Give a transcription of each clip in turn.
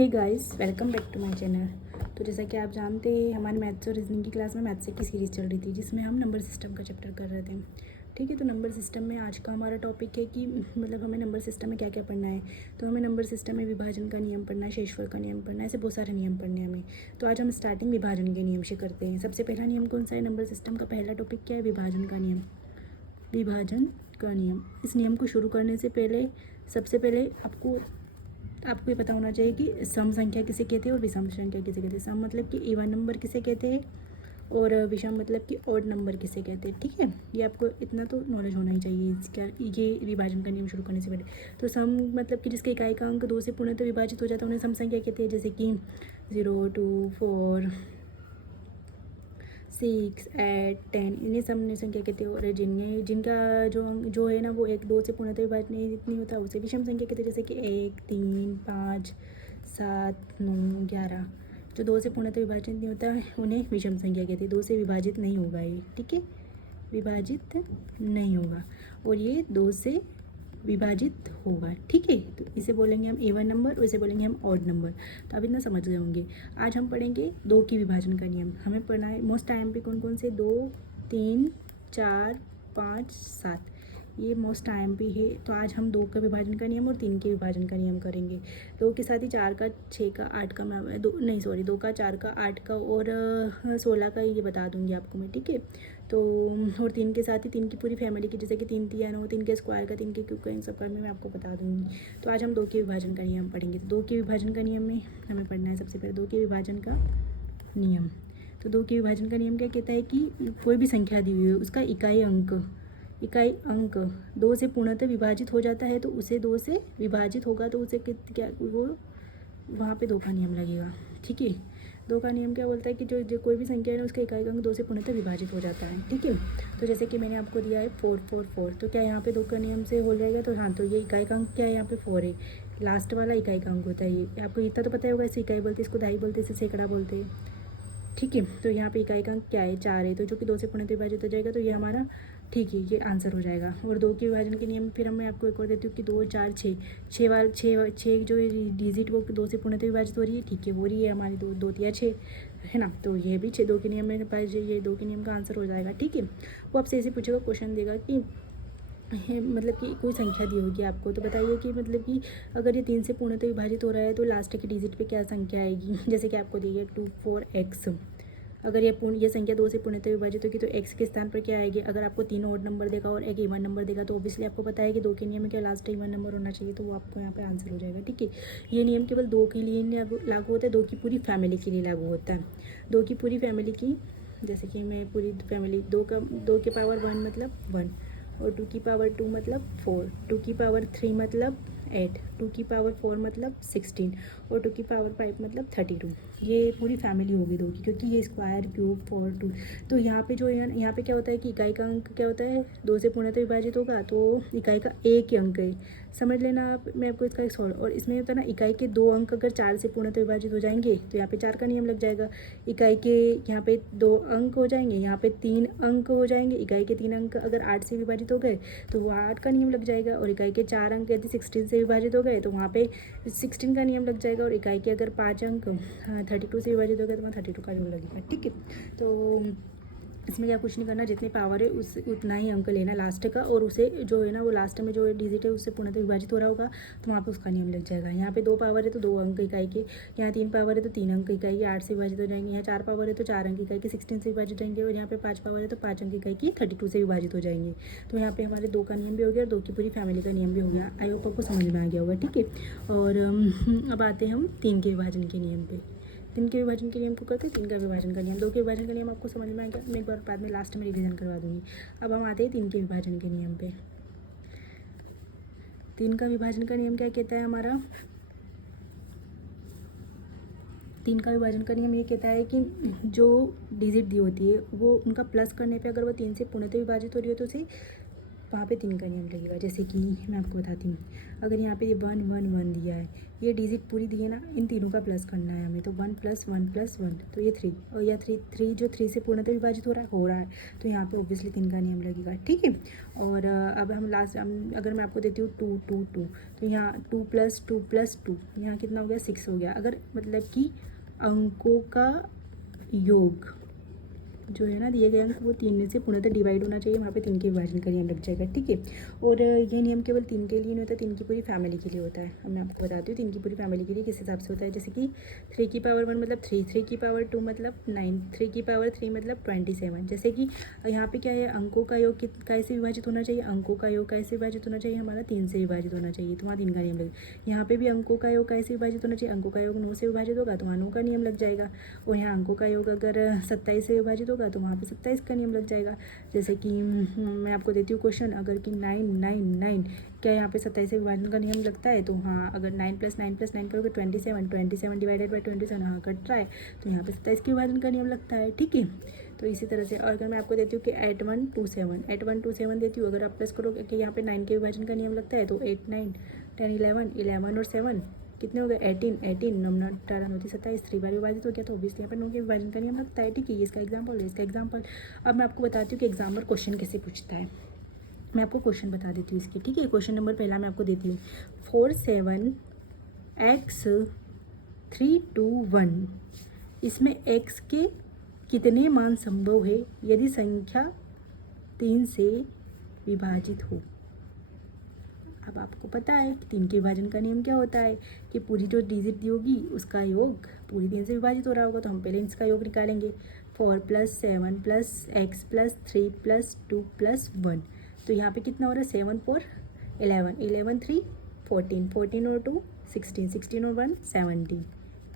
Hey guys, welcome back to my channel. तो जैसा कि आप जानते हैं, हमारी मैथ्स और रीजनिंग की क्लास में मैथ्स की सीरीज़ चल रही थी जिसमें हम नंबर सिस्टम का चैप्टर कर रहे थे। ठीक है, तो नंबर सिस्टम में आज का हमारा टॉपिक है कि मतलब हमें नंबर सिस्टम में क्या क्या पढ़ना है। तो हमें नंबर सिस्टम में विभाजन का नियम पढ़ना है, शेषफल का नियम पढ़ना है, ऐसे बहुत सारे नियम पढ़ने हैं हमें। तो आज हम स्टार्टिंग विभाजन के नियम से करते हैं। सबसे पहला नियम कौन सा है? नंबर सिस्टम का पहला टॉपिक क्या है? विभाजन का नियम। विभाजन का नियम। इस नियम को शुरू करने से पहले सबसे पहले आपको ये पता होना चाहिए कि सम संख्या किसे कहते हैं और विषम संख्या किसे कहते हैं। सम मतलब कि इवन नंबर किसे कहते हैं और विषम मतलब कि ऑड नंबर किसे कहते हैं। ठीक है, ये आपको इतना तो नॉलेज होना ही चाहिए इसका, ये विभाजन का नियम शुरू करने से पहले। तो सम मतलब कि जिसके इकाई का अंक 2 से पूर्णतः विभाजित हो जाता है उन्हें सम संख्या कहते हैं। जैसे कि 0, 2, 4, 6, 8, 10, इन्हें सम संख्या कहते हैं। और जिनका जो है ना वो 1, 2 से पूर्णतः विभाजित नहीं होता उसे विषम संख्या कहते हैं। जैसे कि 1, 3, 5, 7, 9, 11। जो 2 से पूर्णतः विभाजित नहीं होता है उन्हें विषम संख्या कहते हैं। 2 से विभाजित नहीं होगा ये, ठीक है, विभाजित नहीं होगा और ये 2 से विभाजित होगा। ठीक है, तो इसे बोलेंगे हम इवन नंबर और इसे बोलेंगे हम ऑड नंबर। तो आप इतना समझ गए होंगे। आज हम पढ़ेंगे 2 की विभाजन का नियम। हमें पढ़ना है मोस्ट टाइम पे कौन कौन से 2, 3, 4, 5, 7, ये मोस्ट टाइम पे है। तो आज हम 2 का विभाजन का नियम और 3 के विभाजन का नियम करेंगे। 2 के साथ ही 4 का, 6 का, 8 का, मैं 2 का, 4 का, 8 का और 16 का ये बता दूंगी आपको मैं। ठीक है, तो और 3 के साथ ही 3 की पूरी फैमिली की, जैसे कि 3 3 9, 3 के स्क्वायर का, 3 के क्यूब का, इन सब का मैं आपको बता दूंगी। तो आज हम 2 के विभाजन का नियम पढ़ेंगे। तो 2 के विभाजन का नियम में हमें पढ़ना है सबसे पहले 2 के विभाजन का नियम। तो 2 के विभाजन का नियम क्या कहता है कि कोई भी संख्या दी हुई है उसका इकाई अंक 2 से पूर्णतः विभाजित हो जाता है तो उसे 2 से विभाजित होगा तो उसे क्या वो वहाँ पे 2 का नियम लगेगा। ठीक है, 2 का नियम क्या बोलता है कि जो कोई भी संख्या है ना उसका इकाई अंक 2 से पूर्णतः विभाजित हो जाता है। ठीक है, तो जैसे कि मैंने आपको दिया है 4, 4, 4, तो क्या यहाँ पे 2 का नियम से हो जाएगा? तो हाँ, तो ये इकाई का अंक क्या है? यहाँ पे 4 है, लास्ट वाला इकाई का अंक होता है ये। आपको इतना तो पता ही होगा, इसे इकाई बोलते हैं, इसको दहाई बोलते हैं, इसे सैकड़ा बोलते हैं। ठीक है, तो यहाँ पे इकाई का अंक क्या है? 4 है, तो जो कि 2 से पूर्णतः विभाजित हो जाएगा तो ये हमारा ठीक है, ये आंसर हो जाएगा। और 2 के विभाजन के नियम फिर मैं आपको एक और देती हूँ कि 2, 4, 6, 6 जो डिजिट वो 2 से पूर्णतः विभाजित हो रही है। ठीक है, हो रही है हमारी 2, 2 या 6 है ना, तो ये भी 2 के नियम में पास, ये 2 के नियम का आंसर हो जाएगा। ठीक है, वो आपसे ऐसे पूछेगा, क्वेश्चन देगा कि मतलब कि कोई संख्या दी होगी आपको, तो बताइए कि मतलब कि अगर ये 3 से पूर्णतः विभाजित हो रहा है तो लास्ट के डिजिट पे क्या संख्या आएगी। जैसे कि आपको दी है 2, 4x। अगर ये संख्या 2 से पूर्णतः विभाजित होगी तो x के स्थान पर क्या आएगी? अगर आपको 3 ऑड नंबर देगा और एक इवन नंबर देगा तो ऑब्वियसली आपको पता है कि 2 के नियम में क्या लास्ट इवन नंबर होना चाहिए, तो वो आपको यहाँ पे आंसर हो जाएगा। ठीक है, ये नियम केवल 2 के लिए लागू होता है, 2 की पूरी फैमिली के लिए लागू होता है। 2 की पूरी फैमिली की, जैसे कि मैं पूरी फैमिली 2 के पावर 1 मतलब 1 और 2 की पावर 2 मतलब 4, 2 की पावर 3 मतलब 8, 2 की पावर 4 मतलब 16 और 2 की पावर 5 मतलब 32। ये पूरी फैमिली होगी 2 की, क्योंकि ये स्क्वायर, क्यूब, 4, 2। तो यहाँ पे जो है, यहाँ पे क्या होता है कि इकाई का अंक क्या होता है? 2 से पूर्णतः विभाजित होगा तो इकाई का एक ही अंक है, समझ लेना आप। मैं आपको इसका एक सॉल्व, और इसमें होता है ना इकाई के 2 अंक अगर 4 से पूर्णतः विभाजित हो जाएंगे तो यहाँ पे 4 का नियम लग जाएगा। इकाई के यहाँ पे 2 अंक हो जाएंगे, यहाँ पे 3 अंक हो जाएंगे। इकाई के 3 अंक अगर 8 से विभाजित हो गए तो वो 8 का नियम लग जाएगा। और इकाई के 4 अंक यदि 16 से विभाजित हो गए तो वहाँ पे 16 का नियम लग जाएगा। और इकाई के अगर 5 अंक 32 से विभाजित हो गए तो वहाँ 32 का नियम लगेगा। ठीक है, तो इसमें क्या कुछ नहीं करना, जितने पावर है उस उतना ही अंक लेना लास्ट का, और उसे जो है ना वो लास्ट में जो डिजिट है उससे पूर्णतः विभाजित हो रहा होगा तो वहाँ पे उसका नियम लग जाएगा। यहाँ पे 2 पावर है तो 2 अंक इकाई के, यहाँ 3 पावर है तो 3 अंक इकाई के 8 से विभाजित हो जाएंगे, यहाँ 4 पावर है तो 4 अंक इकाई के 16 से विभाजित हो जाएंगे, और यहाँ पे 5 पावर है तो 5 अंक इकाई की 32 से विभाजित हो जाएंगे। तो यहाँ पे हमारे 2 का नियम भी हो गया और 2 की पूरी फैमिली का नियम भी हो गया। आई होप आपको समझ में आ गया होगा। ठीक है, और अब आते हैं हम 3 के विभाजन के नियम पे। 3 के विभाजन के नियम को करते हैं 3 का विभाजन का नियम। 2 के विभाजन का नियम आपको समझ में आ गया, मैं एक बार बाद में लास्ट में रिवीजन करवा दूंगी। अब हम आते हैं 3 के विभाजन के नियम पे। 3 का विभाजन का नियम क्या कहता है हमारा? 3 का विभाजन का नियम ये कहता है कि जो डिजिट दी होती है वो उनका प्लस करने पे अगर वो 3 से पूर्णतः विभाजित हो रही हो तो उसे वहाँ पे 3 का नियम लगेगा। जैसे कि मैं आपको बताती हूँ, अगर यहाँ पे ये 1 1 1 दिया है, ये डिजिट पूरी दी है ना, इन तीनों का प्लस करना है हमें, तो 1 + 1 + 1 तो ये 3, और या 3 जो 3 से पूर्णतः विभाजित हो रहा है, तो यहाँ पे ऑब्वियसली 3 का नियम लगेगा, ठीक है। और अब हम लास्ट अगर मैं आपको देती हूँ 2 2 2, तो यहाँ 2 + 2 + 2 यहाँ कितना हो गया, 6 हो गया। अगर मतलब कि अंकों का योग जो है ना, दिए गए अंक वो 3 से पूर्णतः डिवाइड होना चाहिए, वहाँ पे 3 के विभाजन का नियम लग जाएगा, ठीक है। और ये नियम केवल 3 के लिए नहीं होता, 3 की पूरी फैमिली के लिए होता है। अब मैं आपको बताती हूँ 3 की पूरी फैमिली के लिए किस हिसाब से होता है। जैसे कि 3 की पावर 1 मतलब 3, 3 की पावर 2 मतलब 9, 3 की पावर 3 मतलब 27। जैसे कि यहाँ पे क्या है, अंकों का योग कैसे विभाजित होना चाहिए, अंकों का योग कैसे विभाजित होना चाहिए, हमारा 3 से विभाजित होना चाहिए, तो वहाँ 3 का नियम लगेगा। यहाँ पे भी अंकों का योग कैसे विभाजित होना चाहिए, अंकों का योग 9 से विभाजित होगा, तो वहाँ 9 का नियम लग जाएगा। और यहाँ अंकों का योग अगर 27 से विभाजित होगा, तो वहाँ पे 27 का नियम लग जाएगा। जैसे कि मैं आपको देती हूँ क्वेश्चन, अगर कि 9 9 9 क्या यहाँ पे 27 से विभाजन का नियम लगता है, तो हाँ, अगर 9 + 9 + 9 करोगे 27, 27 डिवाइडेड बाई 27 हाँ कट रहा है, तो यहाँ पे 27 के विभाजन का नियम लगता है, ठीक है। तो इसी तरह से, और अगर मैं आपको देती हूँ कि 8 1 2 7, 8 1 2 7 देती हूँ, अगर आप प्लस करोगे कि यहाँ पे 9 के विभाजन का नियम लगता है, तो 8 9 10 11 11 और 7 कितने हो गए, 18 18 9 9 18 9 27, 3 बार विभाजित हो गया, तो ऑब्वियसली यहाँ पे 9 के विभाजन का नियम लगता है, ठीक है। ये इसका एग्जाम्पल है, इसका एग्जाम्पल। अब मैं आपको बताती हूँ कि एग्जाम्पल क्वेश्चन कैसे पूछता है। मैं आपको क्वेश्चन बता देती हूँ इसके, ठीक है। क्वेश्चन नंबर पहला मैं आपको देती हूँ, 4 7 x 3 2 1, इसमें x के कितने मान संभव है यदि संख्या 3 से विभाजित हो। अब आपको पता है कि 3 के विभाजन का नियम क्या होता है, कि पूरी जो डिजिट दी होगी उसका योग पूरी 3 से विभाजित हो रहा होगा, तो हम पहले इसका योग निकालेंगे। 4 + 7 + x + 3 + 2 + 1, तो यहाँ पे कितना हो रहा है, 7 4 11 11 3 14 14 और 2 16 16 और 1 17,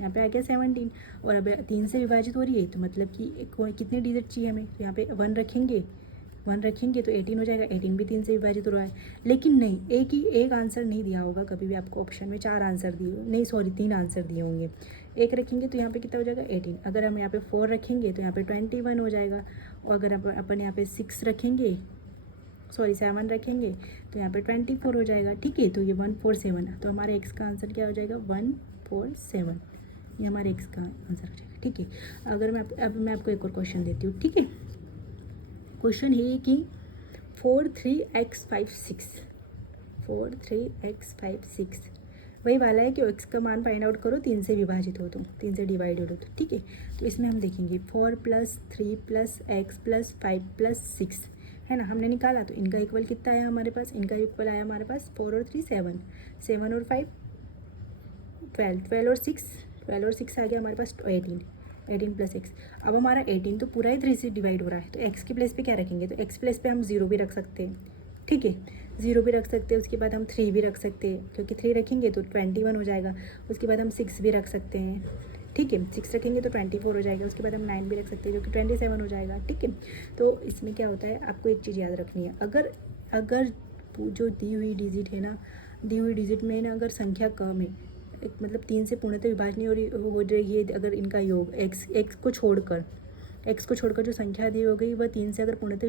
यहाँ पे आ गया 17। और अब 3 से विभाजित हो रही है, तो मतलब कि कितने डिजिट चाहिए हमें, तो यहाँ पे 1 रखेंगे, 1 रखेंगे तो 18 हो जाएगा। 18 भी 3 से विभाजित हो रहा है, लेकिन नहीं, एक आंसर नहीं दिया होगा कभी भी आपको ऑप्शन में, 4 आंसर दिए, नहीं सॉरी 3 आंसर दिए होंगे। एक रखेंगे तो यहाँ पे कितना हो जाएगा, 18। अगर हम यहाँ पे 4 रखेंगे तो यहाँ पे 21 हो जाएगा। और अगर अपन यहाँ पे 6 रखेंगे, सॉरी 7 रखेंगे, तो यहाँ पे 24 हो जाएगा, ठीक है। तो ये 147, तो हमारे एक्स का आंसर क्या हो जाएगा, 147, ये हमारे एक्स का आंसर हो जाएगा, ठीक है। अगर मैं आपको एक और क्वेश्चन देती हूँ, ठीक है। क्वेश्चन है कि 4 3 x 5 6, 4 3 x 5 6 वही वाला है कि x का मान फाइंड आउट करो 3 से विभाजित हो, तो 3 से डिवाइडेड हो, तो ठीक है। तो इसमें हम देखेंगे 4 + 3 + x + 5 + 6 है ना, हमने निकाला, तो इनका इक्वल कितना आया हमारे पास, इनका इक्वल आया हमारे पास 4 और 3 7, 7 और 5 12, 12 और 6 12 और 6 आ गया हमारे पास 18, 18 + x। अब हमारा 18 तो पूरा ही 3 से डिवाइड हो रहा है, तो x के प्लेस पे क्या रखेंगे, तो x प्लेस पे हम 0 भी रख सकते हैं, ठीक है, 0 भी रख सकते हैं। उसके बाद हम 3 भी रख सकते हैं, क्योंकि 3 रखेंगे तो 21 हो जाएगा। उसके बाद हम 6 भी रख सकते हैं, ठीक है, 6 रखेंगे तो 24 हो जाएगा। उसके बाद हम 9 भी रख सकते हैं, जो कि 27 हो जाएगा, ठीक है। तो इसमें क्या होता है, आपको एक चीज़ याद रखनी है, अगर जो दी हुई डिजिट है ना, दी हुई डिजिट में ना अगर संख्या कम है, मतलब 3 से पूर्णतः विभाजन हो रही है, अगर इनका योग एक्स को छोड़कर जो संख्या दी हो गई वह 3 से अगर पूर्णतः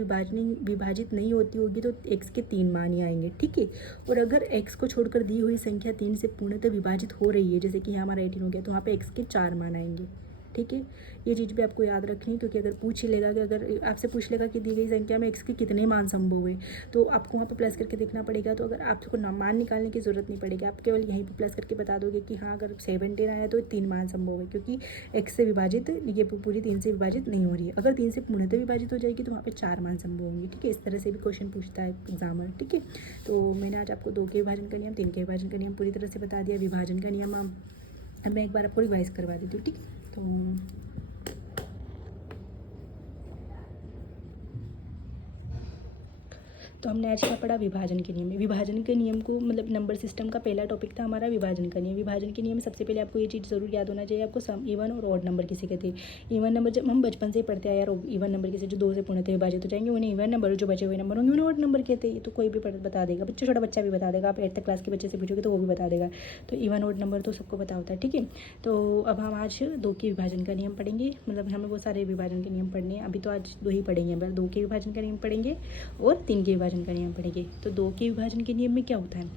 विभाजित नहीं होती होगी, तो x के 3 मान ही आएंगे, ठीक है। और अगर x को छोड़कर दी हुई संख्या 3 से पूर्णतः विभाजित हो रही है, जैसे कि यहाँ हमारा 18 हो गया, तो वहाँ पे x के 4 मान आएंगे, ठीक है। ये चीज़ भी आपको याद रखनी है, क्योंकि अगर पूछ लेगा कि अगर आपसे पूछ लेगा कि दी गई संख्या में x के कितने मान संभव है, तो आपको वहाँ पे प्लस करके देखना पड़ेगा। तो अगर आपको मान निकालने की ज़रूरत नहीं पड़ेगी, आप केवल यहीं पे प्लस करके बता दोगे कि हाँ अगर 17 आया तो 3 मान संभव है, क्योंकि x से विभाजित ये पूरी 3 से विभाजित नहीं हो रही है। अगर 3 से पूर्णतः विभाजित हो जाएगी तो वहाँ पर 4 मान संभव होंगे, ठीक है। इस तरह से भी क्वेश्चन पूछता है एग्जामर, ठीक है। तो मैंने आज आपको 2 के विभाजन का नियम, 3 के विभाजन का नियम पूरी तरह से बता दिया। विभाजन का नियम अब मैं एक बार आपको रिवाइज करवा देती हूँ, ठीक है। तो हमने आज क्या पढ़ा, विभाजन के नियम। विभाजन के नियम को मतलब नंबर सिस्टम का पहला टॉपिक था हमारा विभाजन का नियम। विभाजन के नियम सबसे पहले आपको ये चीज़ ज़रूर याद होना चाहिए, आपको सम, इवन और ऑड नंबर किसे कहते हैं। इवन नंबर जब हम बचपन से ही पढ़ते हैं यार, इवन नंबर किसे जो 2 से पूर्णतः विभाजित हो जाएंगे उन्हें इवन नंबर, जो बचे हुए नंबर होंगे उन्हें ऑड नंबर कहते हैं। तो कोई भी बता देगा, छोटा बच्चा भी बता देगा, आप 8th क्लास के बच्चे से पूछोगे तो वो भी बता देगा। तो इवन ऑड नंबर तो सबको पता होता है, ठीक है। तो अब हम आज 2 के विभाजन का नियम पढ़ेंगे, मतलब हमें वो सारे विभाजन के नियम पढ़ने हैं। अभी तो आज 2 ही पढ़ेंगे, 2 के विभाजन का नियम पढ़ेंगे और 3 के विभाजन विभाजन का नियम पढ़ेंगे। तो 2 के विभाजन के नियम में क्या होता है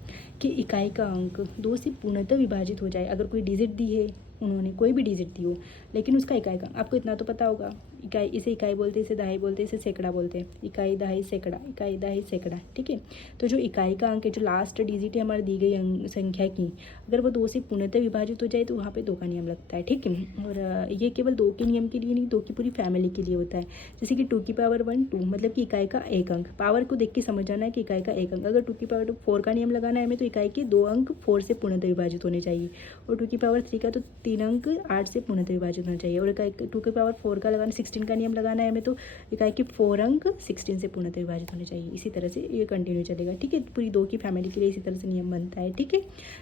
कि इकाई का अंक 2 से पूर्णतः विभाजित हो जाए। अगर कोई डिजिट दी है, उन्होंने कोई भी डिजिट दी हो, लेकिन उसका इकाई का, आपको इतना तो पता होगा, इकाई, इसे इकाई बोलते हैं, इसे दहाई बोलते हैं, इसे सैकड़ा बोलते हैं। इकाई, दहाई, सैकड़ा, इकाई, दहाई, सैकड़ा, ठीक है। तो जो इकाई का अंक है, जो लास्ट डिजिट है हमारी दी गई संख्या की, अगर वो 2 से पूर्णतः विभाजित हो जाए तो वहाँ पे 2 का नियम लगता है, ठीक है। और ये केवल 2 के नियम के लिए नहीं, 2 की पूरी फैमिली के लिए होता है। जैसे कि 2 की पावर 1 2, मतलब कि इकाई का एक अंक, पावर को देख के समझ जाना है कि इकाई का एक अंक। अगर 2 की पावर 4 का नियम लगाना है हमें, तो इकाई के 2 अंक 4 से पूर्णतः विभाजित होने चाहिए। और 2 की पावर 3 का तो 3 अंक 8 से पूर्णतः विभाजित होना चाहिए। और इकाई 2 की पावर 4 का लगाना, 16 का नियम लगाना है हमें, तो इकाई के 4 अंक 16 से पूर्णतः विभाजित होने चाहिए। इसी तरह से ये कंटिन्यू चलेगा, ठीक है। पूरी 2 की फैमिली के लिए इसी तरह से नियम बनता है, ठीक है।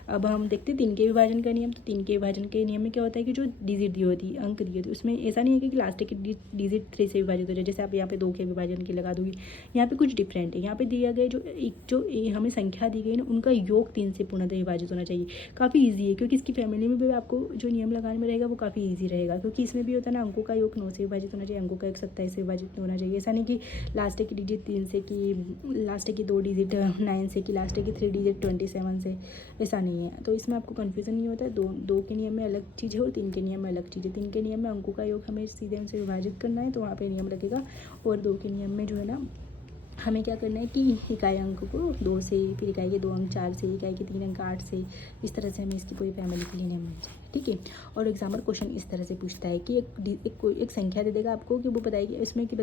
अब हम देखते हैं 3 के विभाजन का नियम। तो 3 के विभाजन के नियम में क्या होता है कि जो डिजिट दी होती है, अंक दिए होती है, उसमें ऐसा नहीं है कि लास्ट की डिजिट 3 से विभाजित हो जाए। जैसे आप यहाँ पे 2 के विभाजन की लगा दूंगी, यहाँ पे कुछ डिफरेंट है। यहाँ पे दिया गया जो हमें संख्या दी गई ना, उनका योग 3 से पूर्णतः विभाजित होना चाहिए। काफ़ी ईजी है, क्योंकि इसकी फैमिली में भी आपको जो नियम लगाने में रहेगा वो काफ़ी ईजी रहेगा, क्योंकि इसमें भी होता है ना, अंकों का योग 9 से विभाजित होना चाहिए, अंकों का योग 27 से विभाजित होना चाहिए। ऐसा नहीं कि लास्ट की डिजिट 3 से, कि लास्ट की 2 डिजिट 9 से, कि लास्ट की 3 डिजिट 27 से, ऐसा नहीं है। तो इसमें आपको कन्फ्यूज़न नहीं होता है। 2 के नियम में अलग चीज़ है और 3 के नियम में अलग चीज़ है। 3 के नियम में अंकों का योग हमें सीधे उनसे विभाजित करना है, तो वहाँ पे नियम लगेगा। और 2 के नियम में जो है ना, हमें क्या करना है कि इकाई अंक को 2 से, फिर इकाई के 2 अंक 4 से, इकाई के 3 अंक 8 से, इस तरह से हमें इसकी पूरी फैमिली के लिए नियम बन जाएगा, ठीक है। और एग्जाम्पल क्वेश्चन इस तरह से पूछता है कि एक संख्या दे देगा आपको, कि वो बताएगी उसमें, कि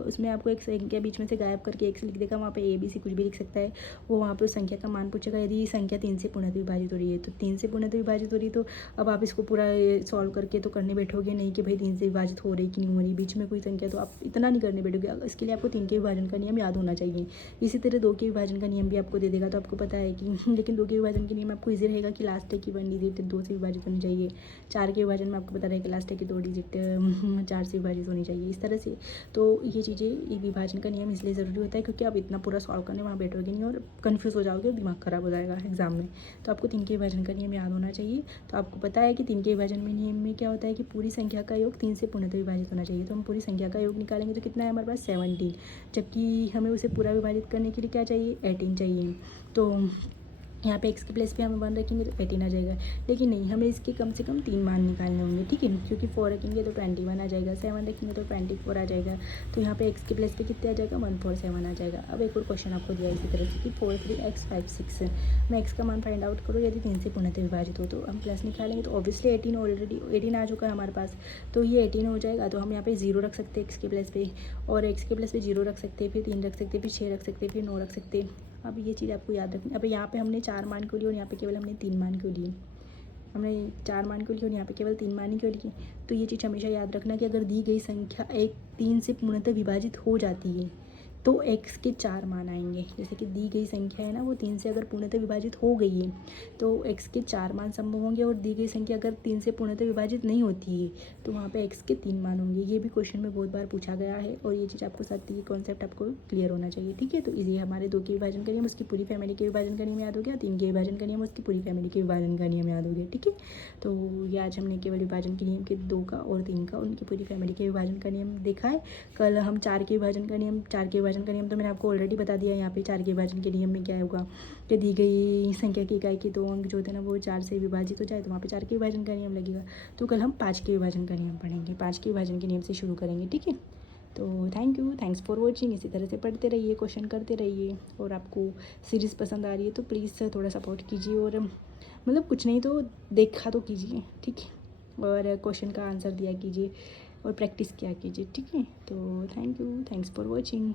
उसमें आपको एक संख्या बीच में से गायब करके एक से लिख देगा, वहाँ पे ABC कुछ भी लिख सकता है। वो वहाँ पे उस संख्या का मान पूछेगा। यदि संख्या 3 से पूर्णतः विभाजित हो रही है, तो 3 से पूर्णतः विभाजित हो रही है, तो अब आप इसको पूरा सॉल्व करके तो करने बैठोगे नहीं कि भाई 3 से विभाजित हो रही कि नहीं हो रही, बीच में कोई संख्या, तो आप इतना नहीं करने बैठोगे। इसके लिए आपको 3 के विभाजन का नियम याद होना चाहिए। इसी तरह 2 के विभाजन का नियम भी आपको दे देगा, तो आपको पता है कि लेकिन 2 के विभाजन के नियम आपको इजी रहेगा कि लास्ट की 1 डिजिट 2 से विभाजित होनी चाहिए। 4 के विभाजन में आपको पता रहेगा कि लास्ट की 2 डिजिट 4 से विभाजित होनी चाहिए, इस तरह से। तो ये चीज़ें, ये विभाजन का नियम इसलिए ज़रूरी होता है क्योंकि आप इतना पूरा सॉल्व करने वहाँ बैठोगे नहीं और कन्फ्यूज़ हो जाओगे और दिमाग खराब हो जाएगा एग्जाम में। तो आपको 3 के विभाजन का नियम याद होना चाहिए। तो आपको पता है कि 3 के विभाजन में नियम में क्या होता है कि पूरी संख्या का योग 3 से पूर्णतः विभाजित होना चाहिए। तो हम पूरी संख्या का योग निकालेंगे तो कितना है हमारे पास 17, जबकि हमें उसे पूरा विभाजित करने के लिए क्या चाहिए, 18 चाहिए। तो यहाँ पे x के प्लेस पे हम 1 रखेंगे तो 18 आ जाएगा, लेकिन नहीं, हमें इसके कम से कम 3 मान निकालने होंगे, ठीक है। क्योंकि 4 रखेंगे तो 21 आ जाएगा, 7 रखेंगे तो 24 आ जाएगा। तो यहाँ पे x के प्लेस पे कितने आ जाएगा, 147 आ जाएगा। अब एक और क्वेश्चन आपको दिया इसी तरह से कि 4 3 x 5 6 में x का मान फाइंड आउट करो यदि 3 से पूर्णतः विभाजित हो। तो हम प्लस निकालेंगे तो ऑब्वियसली 18 ऑलरेडी 18 आ चुका है हमारे पास, तो ये 18 हो जाएगा। तो हम यहाँ पे 0 रख सकते हैं x के प्लेस पे, और x के प्लेस पे 0 रख सकते हैं, फिर 3 रख सकते हैं, फिर 6 रख सकते हैं, फिर 9 रख सकते हैं। अब ये चीज़ आपको याद रखनी। अब यहाँ पे हमने 4 मान क्यों लिए और यहाँ पे केवल हमने 3 मान क्यों लिए, हमने 4 मान क्यों लिए और यहाँ पे केवल 3 मान ही क्यों लिए। तो ये चीज़ हमेशा याद रखना कि अगर दी गई संख्या 3 से पूर्णतः विभाजित हो जाती है तो x के 4 मान आएंगे। जैसे कि दी गई संख्या है ना, वो 3 से अगर पूर्णतः विभाजित हो गई है तो x के 4 मान संभव होंगे, और दी गई संख्या अगर 3 से पूर्णतः विभाजित नहीं होती है तो वहाँ पे x के 3 मान होंगे। ये भी क्वेश्चन में बहुत बार पूछा गया है, और ये चीज़ आपको साथ, ये कॉन्सेप्ट आपको क्लियर होना चाहिए, ठीक है। तो इसी हमारे 2 के विभाजन का नियम, उसकी पूरी फैमिली के विभाजन का नियम याद हो गया। 3 के विभाजन का नियम, उसकी पूरी फैमिली के विभाजन का नियम याद हो गया, ठीक है। तो ये आज हमने केवल विभाजन के नियम के 2 का और 3 का, उनकी पूरी फैमिली के विभाजन का नियम देखा है। कल हम 4 के विभाजन का नियम, 4 के विभाजन का नियम तो मैंने आपको ऑलरेडी बता दिया। यहाँ पे 4 के विभाजन के नियम में क्या होगा कि दी गई संख्या की इकाई के 2 अंक जो होते हैं ना, वो 4 से विभाजित हो जाए तो वहाँ पे 4 के विभाजन का नियम लगेगा। तो कल हम 5 के विभाजन का नियम पढ़ेंगे, 5 के विभाजन के नियम से शुरू करेंगे, ठीक है। तो thank you, thanks for watching. इसी तरह से पढ़ते रहिए, क्वेश्चन करते रहिए, और आपको सीरीज़ पसंद आ रही है तो प्लीज़ थोड़ा सपोर्ट कीजिए, और मतलब कुछ नहीं तो देखा तो कीजिए, ठीक है, और क्वेश्चन का आंसर दिया कीजिए और प्रैक्टिस किया कीजिए, ठीक है। तो thank you, thanks for watching.